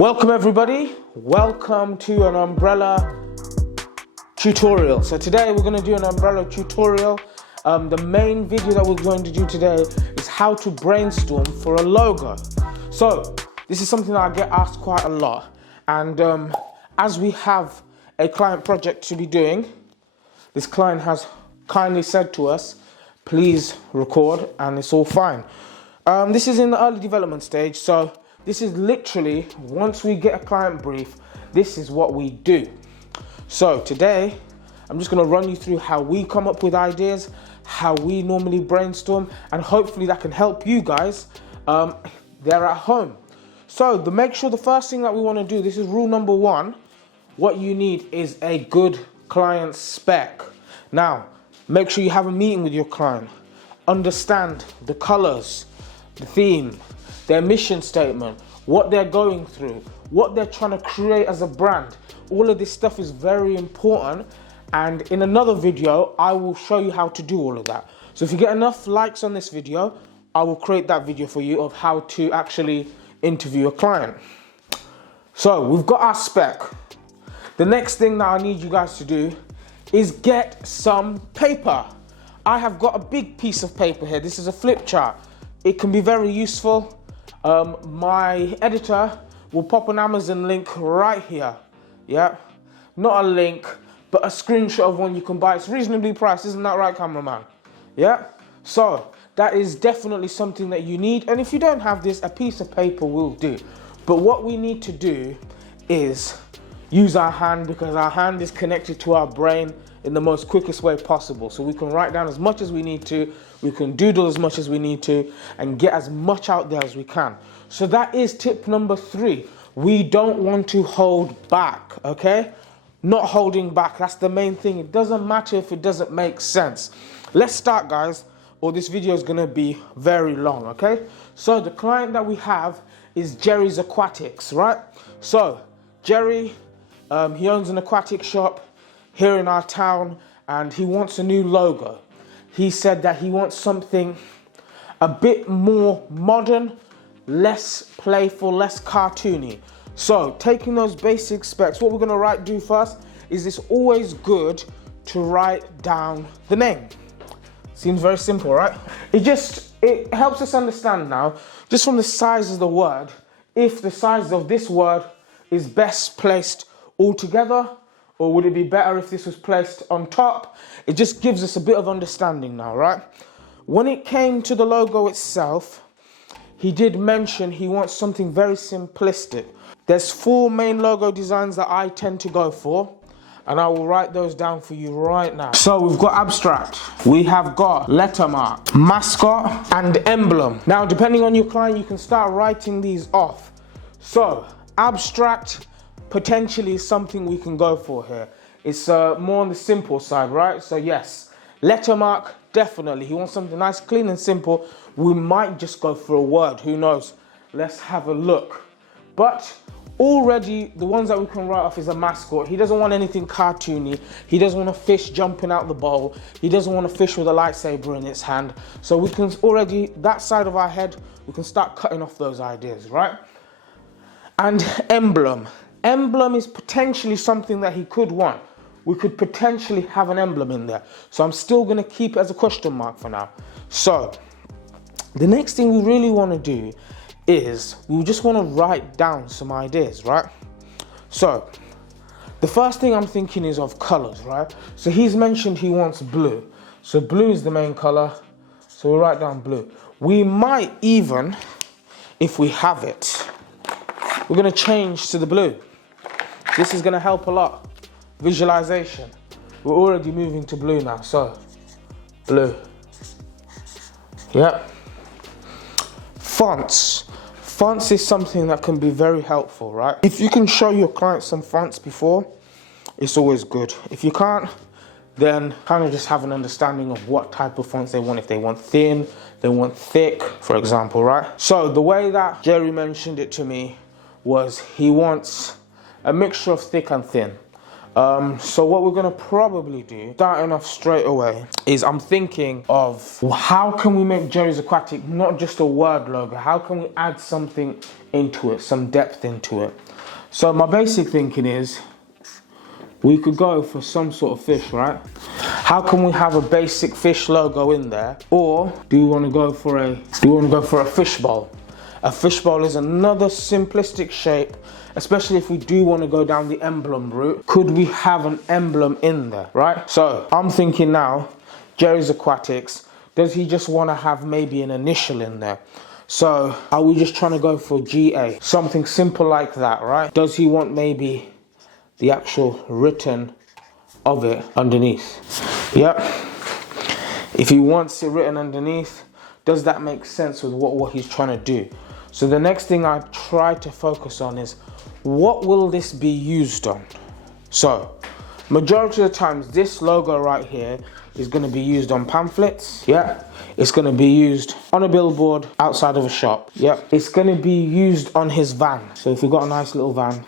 Welcome everybody, welcome to an umbrella tutorial. So today we're going to do an umbrella tutorial. The main video that we're going to do today is how to brainstorm for a logo. So this is something that I get asked quite a lot, and as we have a client project to be doing, this client has kindly said to us, please record, and it's all fine. This is in the early development stage, so this is literally, once we get a client brief, this is what we do. So today, I'm just gonna run you through how we come up with ideas, how we normally brainstorm, and hopefully that can help you guys there at home. So make sure the first thing that we wanna do, this is rule number one, what you need is a good client spec. Now, make sure you have a meeting with your client, understand the colors, the theme, their mission statement, what they're going through, what they're trying to create as a brand. All of this stuff is very important, and in another video I will show you how to do all of that. So if you get enough likes on this video, I will create that video for you of how to actually interview a client. So we've got our spec. The next thing that I need you guys to do is get some paper. I have got a big piece of paper here. This is a flip chart. It can be very useful. My editor will pop an Amazon link right here. Yeah, not a link, but a screenshot of one you can buy. It's reasonably priced, isn't that right, cameraman? Yeah, so that is definitely something that you need. And if you don't have this, a piece of paper will do. But what we need to do is use our hand, because our hand is connected to our brain in the most quickest way possible. So we can write down as much as we need to, we can doodle as much as we need to, and get as much out there as we can. So that is tip number 3. We don't want to hold back, okay? Not holding back, that's the main thing. It doesn't matter if it doesn't make sense. Let's start, guys, or this video is gonna be very long, okay? So the client that we have is Jerry's Aquatics, right? So Jerry, he owns an aquatic shop here in our town, and he wants a new logo. He said that he wants something a bit more modern, less playful, less cartoony. So taking those basic specs, what we're gonna do first is it's always good to write down the name. Seems very simple, right? It helps us understand now, just from the size of the word, if the size of this word is best placed all together, or would it be better if this was placed on top? It just gives us a bit of understanding now, right? When it came to the logo itself, he did mention he wants something very simplistic. There's 4 main logo designs that I tend to go for, and I will write those down for you right now. So we've got abstract, we have got lettermark, mascot, and emblem. Now, depending on your client, you can start writing these off. So abstract potentially is something we can go for here. It's more on the simple side, right? So yes, lettermark, definitely. He wants something nice, clean and simple. We might just go for a word, who knows? Let's have a look. But already the ones that we can write off is a mascot. He doesn't want anything cartoony. He doesn't want a fish jumping out the bowl. He doesn't want a fish with a lightsaber in its hand. So we can already, that side of our head, we can start cutting off those ideas, right? And emblem. Emblem is potentially something that he could want. We could potentially have an emblem in there. So I'm still gonna keep it as a question mark for now. So the next thing we really wanna do is we just wanna write down some ideas, right? So the first thing I'm thinking is of colors, right? So he's mentioned he wants blue. So blue is the main color. So we'll write down blue. We might even, if we have it, we're gonna change to the blue. This is gonna help a lot. Visualization. We're already moving to blue now, so blue. Yep. Fonts. Fonts is something that can be very helpful, right? If you can show your client some fonts before, it's always good. If you can't, then kind of just have an understanding of what type of fonts they want. If they want thin, they want thick, for example, right? So the way that Jerry mentioned it to me was he wants a mixture of thick and thin. So what we're gonna probably do, starting off straight away, is I'm thinking of how can we make Jerry's Aquatic not just a word logo? How can we add something into it, some depth into it? So my basic thinking is we could go for some sort of fish, right? How can we have a basic fish logo in there? Or do you want to go for a fishbowl? A fishbowl is another simplistic shape, especially if we do want to go down the emblem route. Could we have an emblem in there, right? So I'm thinking now, Jerry's Aquatics, does he just want to have maybe an initial in there? So are we just trying to go for GA? Something simple like that, right? Does he want maybe the actual written of it underneath? Yep. If he wants it written underneath, does that make sense with what he's trying to do? So the next thing I try to focus on is, what will this be used on? So majority of the times this logo right here is going to be used on pamphlets. Yeah. It's going to be used on a billboard outside of a shop. Yep. It's going to be used on his van. So if you've got a nice little van,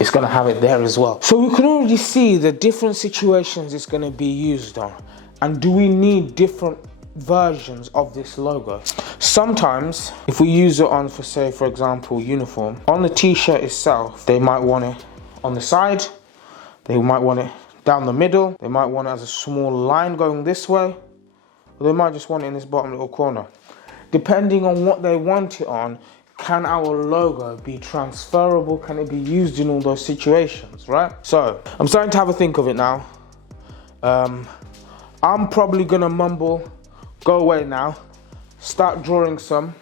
it's going to have it there as well. So we can already see the different situations it's going to be used on. And do we need different versions of this logo? Sometimes if we use it on, for example, uniform, on the t-shirt itself, they might want it on the side, they might want it down the middle, they might want it as a small line going this way, or they might just want it in this bottom little corner. Depending on what they want it on, can our logo be transferable? Can it be used in all those situations, right? So I'm starting to have a think of it now. I'm probably gonna mumble, go away now, start drawing some.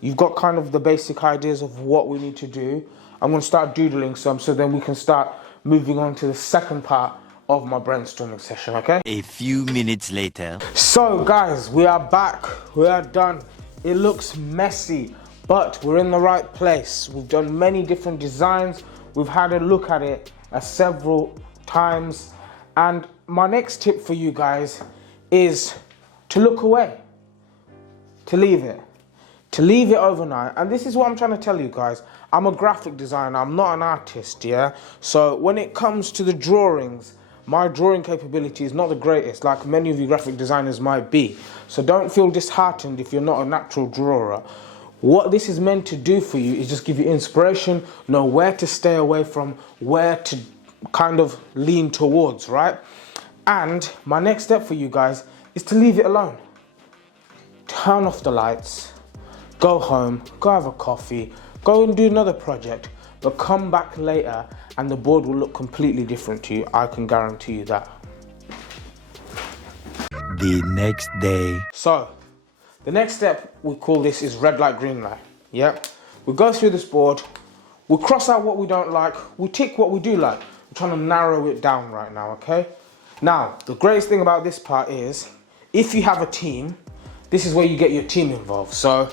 You've got kind of the basic ideas of what we need to do. I'm gonna start doodling some, so then we can start moving on to the second part of my brainstorming session, okay? A few minutes later. So guys, we are back, we are done. It looks messy, but we're in the right place. We've done many different designs. We've had a look at it several times. And my next tip for you guys is to look away, to leave it overnight. And this is what I'm trying to tell you guys. I'm a graphic designer, I'm not an artist, yeah? So when it comes to the drawings, my drawing capability is not the greatest, like many of you graphic designers might be. So don't feel disheartened if you're not a natural drawer. What this is meant to do for you is just give you inspiration, know where to stay away from, where to kind of lean towards, right? And my next step for you guys is to leave it alone. Turn off the lights, go home, go have a coffee, go and do another project, but come back later and the board will look completely different to you. I can guarantee you that. The next day. So, the next step, we call this is red light, green light. Yeah? We go through this board, we cross out what we don't like, we tick what we do like. We're trying to narrow it down right now, okay? Now, the greatest thing about this part is, if you have a team, this is where you get your team involved. So,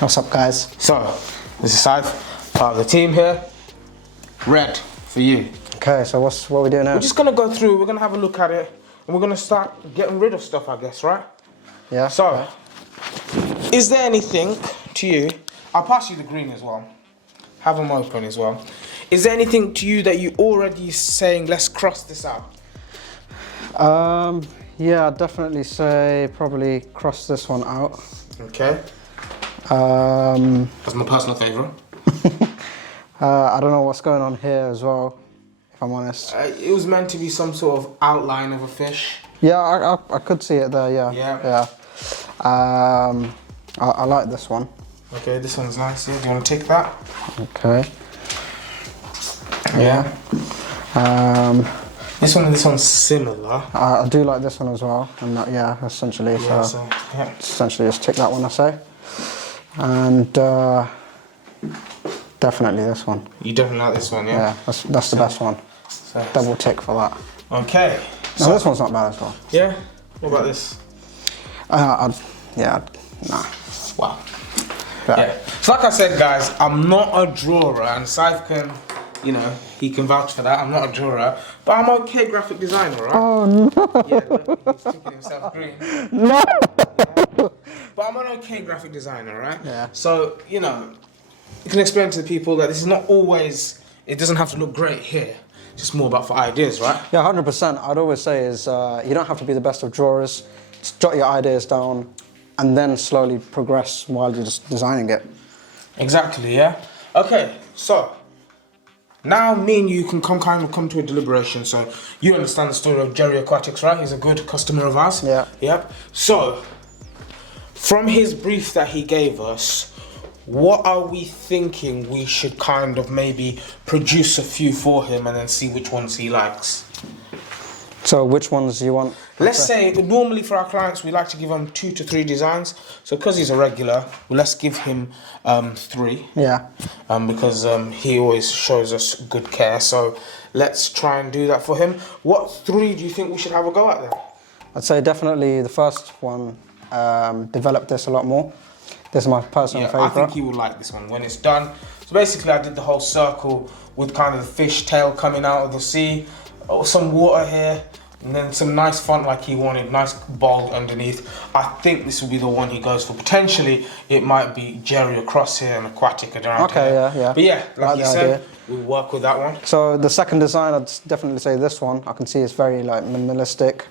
what's up, guys? So, this is Saif, part of the team here. Red for you. Okay, so what are we doing now? We're just gonna go through, we're gonna have a look at it, and we're gonna start getting rid of stuff, I guess, right? Yeah. So, yeah. Is there anything to you, I'll pass you the green as well, have them open as well. Is there anything to you that you already saying, let's cross this out? Yeah, I'd definitely say probably cross this one out. Okay. That's my personal favourite. I don't know what's going on here as well, if I'm honest. It was meant to be some sort of outline of a fish. Yeah, I could see it there, yeah. Yeah. I like this one. Okay, this one's nice. Yeah, do you want to take that? Okay. Yeah. This one's similar. I do like this one as well, and that, yeah, essentially. Yeah, so yeah. essentially, just tick that one, I say. And definitely this one. You definitely like this one, yeah? Yeah, that's the best one. So, Double tick for that. Okay. No, this one's not bad as well. Yeah? What about this? Nah. Wow. Yeah. So like I said, guys, I'm not a drawer, and Saif can, he can vouch for that. I'm not a drawer, but I'm an okay graphic designer, right? Oh no. Yeah, look, he's tipping himself green. No. Yeah. But I'm an okay graphic designer, right? Yeah. So, you can explain to the people that this is not always it doesn't have to look great here. It's just more about for ideas, right? Yeah, 100%. I'd always say is you don't have to be the best of drawers. Just jot your ideas down and then slowly progress while you're just designing it. Exactly, yeah. Okay, so now me and you can come to a deliberation. So you understand the story of Jerry Aquatics, right? He's a good customer of ours. Yeah. Yep. So from his brief that he gave us, what are we thinking we should kind of maybe produce a few for him and then see which ones he likes? So which ones you want? Let's say, normally for our clients, we like to give them 2 to 3 designs. So because he's a regular, let's give him 3. Yeah. Because he always shows us good care. So let's try and do that for him. What 3 do you think we should have a go at then? I'd say definitely the first one, develop this a lot more. This is my personal favourite. I think he will like this one when it's done. So basically I did the whole circle with kind of the fish tail coming out of the sea, some water here, and then some nice font like he wanted, nice bold underneath. I think this will be the one he goes for. Potentially it might be Jerry across here and Aquatic around here. Yeah. But yeah, like you said, idea. we'll work with that one. So the second design, I'd definitely say this one. I can see it's very like minimalistic.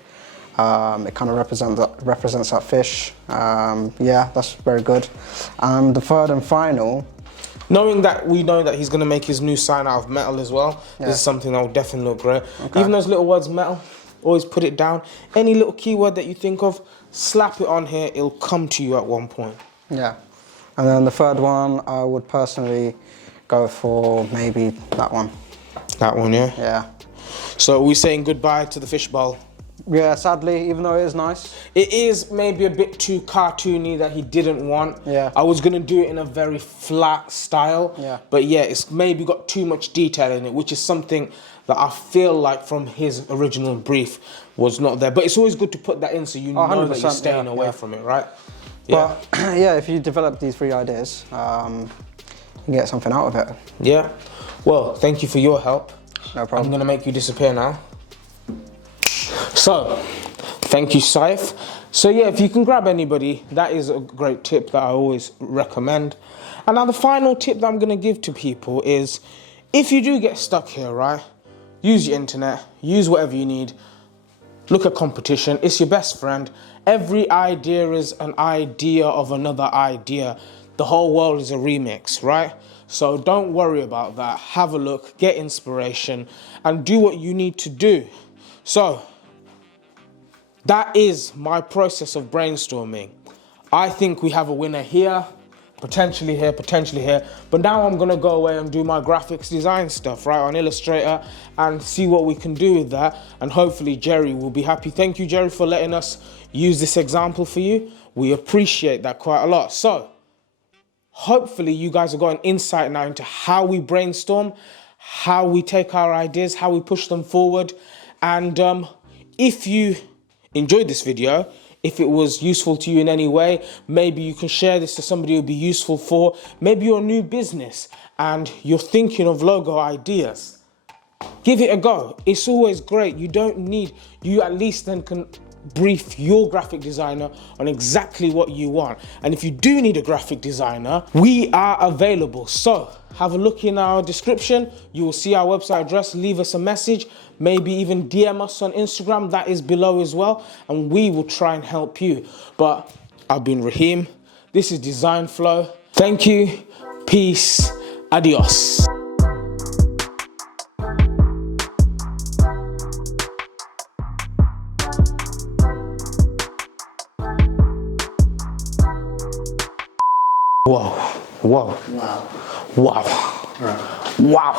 It kind of represents that fish. Yeah, that's very good. And the third and final. Knowing that we know that he's going to make his new sign out of metal as well, this is something that will definitely look great. Okay. Even those little words metal, always put it down. Any little keyword that you think of, slap it on here, it'll come to you at one point. Yeah. And then the third one, I would personally go for maybe that one. That one, yeah? Yeah. So we're saying goodbye to the fishbowl. Yeah, sadly, even though it is nice. It is maybe a bit too cartoony that he didn't want. Yeah. I was gonna do it in a very flat style. Yeah. But yeah, it's maybe got too much detail in it, which is something that I feel like from his original brief was not there. But it's always good to put that in so you know that you're staying away from it, right? Yeah. But yeah, if you develop these 3 ideas, you can get something out of it. Yeah. Well, thank you for your help. No problem. I'm gonna make you disappear now. So, thank you, Saif. So yeah, if you can grab anybody, that is a great tip that I always recommend. And now the final tip that I'm gonna give to people is, if you do get stuck here, right, use your internet, use whatever you need, look at competition, it's your best friend. Every idea is an idea of another idea. The whole world is a remix, right? So don't worry about that. Have a look, get inspiration, and do what you need to do. So, that is my process of brainstorming. I think we have a winner here, potentially here, but now I'm gonna go away and do my graphics design stuff, right, on Illustrator and see what we can do with that, and hopefully Jerry will be happy. Thank you, Jerry, for letting us use this example for you. We appreciate that quite a lot. So, hopefully you guys have got an insight now into how we brainstorm, how we take our ideas, how we push them forward, and if you enjoyed this video, if it was useful to you in any way, maybe you can share this to somebody it would be useful for. Maybe you're a new business and you're thinking of logo ideas. Give it a go. It's always great. You don't need, you at least then can brief your graphic designer on exactly what you want. And if you do need a graphic designer, we are available. So have a look in our description. You will see our website address. Leave us a message, maybe even DM us on Instagram. That is below as well. And we will try and help you. But I've been Raheem. This is Design Flow. Thank you. Peace. Adios. Whoa, whoa, wow, wow, wow.